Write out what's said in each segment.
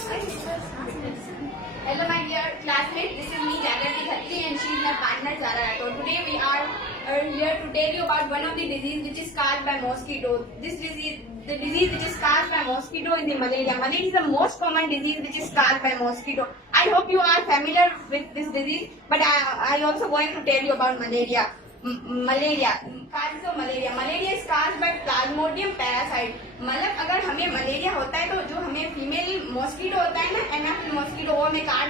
Hello, my dear classmates. This is me, Jagrati Khatri, and she is my partner, Zara Rathod. Today we are here to tell you about one of the disease which is caused by mosquito. This disease, the disease which is caused by mosquito, is the malaria. Malaria is the most common disease which is caused by mosquito. I hope you are familiar with this disease, but I also going to tell you about malaria. Malaria, causes of malaria. Malaria is caused by Plasmodium parasite. मतलब अगर हमें malaria होता है तो जो हमें female mosquito होता है ना, एनाफिल मॉस्किटो, वो हमें काट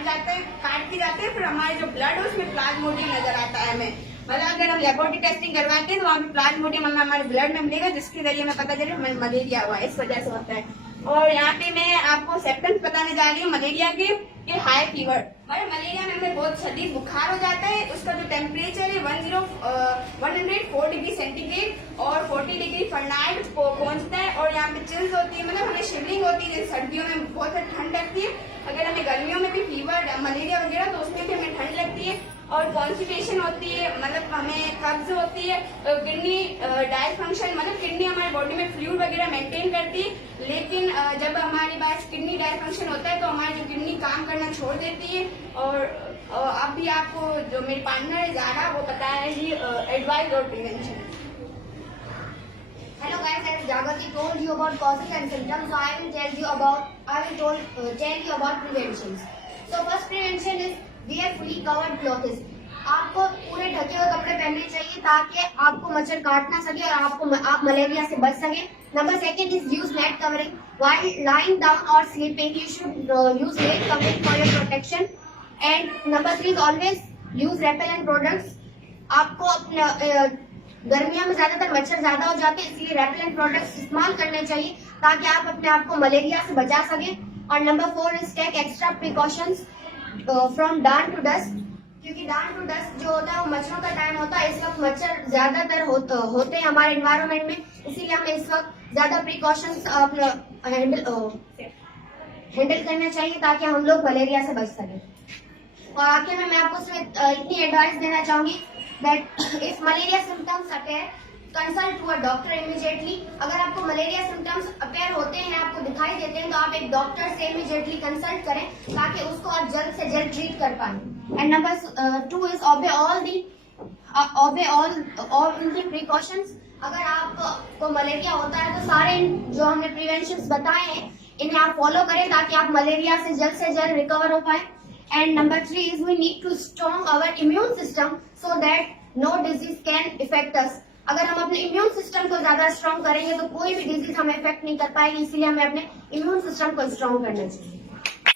के जाते हैं, फिर हमारे जो ब्लड है उसमें प्लाज्मोडियम नजर आता है हमें। मतलब अगर हम लेबोरेटरी टेस्टिंग करवाते हैं तो वहाँ पे प्लाज्मोडियम हमारे ब्लड में मिलेगा, जिसके जरिए हमें पता चले हमें मलेरिया हुआ है, इस वजह से होता है। और यहाँ पे मैं आपको सिम्टम्स बताने जा रही हूँ मलेरिया के, हाई फीवर। मलेरिया में हमें बहुत शदीद बुखार हो जाता है, उसका जो टेम्परेचर है 104 डिग्री सेंटीग्रेड और 40 डिग्री फahrenheit को पहुंचता है। और यहाँ पे चिल्स होती है, मतलब हमें शिवरिंग होती है, सर्दियों में बहुत ठंड लगती है। अगर हमें गर्मियों में भी फीवर मलेरिया वगैरह तो उसमें भी हमें ठंड लगती है। और कॉन्स्टिपेशन होती है, मतलब हमें कब्ज होती है। किडनी डायफंक्शन, मतलब किडनी हमारी बॉडी में फ्लूइड वगैरह मेंटेन करती है, लेकिन जब हमारे पास किडनी डायफंक्शन होता है तो हमारी जो किडनी काम करना छोड़ देती है। और अभी आपको जो मेरी पार्टनर है ज़ारा, वो बताएगी एडवाइस और prevention. Hello guys, as Jagrati told you about causes and symptoms, so I will tell you about preventions. So first prevention is wear fully covered clothes. आपको पूरे ढके हुए कपड़े पहनने चाहिए ताकि आपको मच्छर काट ना सके और आप मलेरिया से बच सके। Number second is use net covering while lying down or sleeping. You should use net covering for your protection. And number three is always use repellent products. आपको अपने गर्मियों में ज्यादातर मच्छर ज्यादा हो जाते हैं, इसलिए रेपेलेंट प्रोडक्ट्स इस्तेमाल करने चाहिए ताकि आप अपने आप को मलेरिया से बचा सके। और number 4 is take extra precautions from dawn to dusk, क्योंकि डाउन टू डस्ट जो होता है वो मच्छरों का टाइम होता है। इस वक्त मच्छर ज्यादातर होते हैं हमारे एनवायरनमेंट में, इसीलिए हमें इस वक्त ज्यादा प्रिकॉशंस हैंडल करना चाहिए ताकि हम लोग मलेरिया से बच सकें। और आखिर में मैं आपको सिर्फ इतनी एडवाइस देना चाहूंगी that if malaria symptoms appear, consult to a doctor immediately. अगर आपको मलेरिया सिम्टम्स अपेयर होते हैं, आपको दिखाई देते हैं, तो आप एक डॉक्टर से इमीडिएटली कंसल्ट करें ताकि उसको आप जल्द से जल्द ट्रीट कर पाएं। And number 2 is obey all the precautions. अगर आपको मलेरिया होता है तो सारे जो हमने प्रिवेंशंस बताए हैं इन्हें आप फॉलो करें ताकि आप मलेरिया से जल्द रिकवर हो पाए। And number 3 is we need to strong our immune system so that no disease can affect us. अगर हम अपने इम्यून सिस्टम को ज्यादा स्ट्रॉन्ग करेंगे तो कोई भी डिजीज हमें इफेक्ट नहीं कर पाएगी, इसलिए हमें अपने इम्यून सिस्टम को स्ट्रॉन्ग करना चाहिए।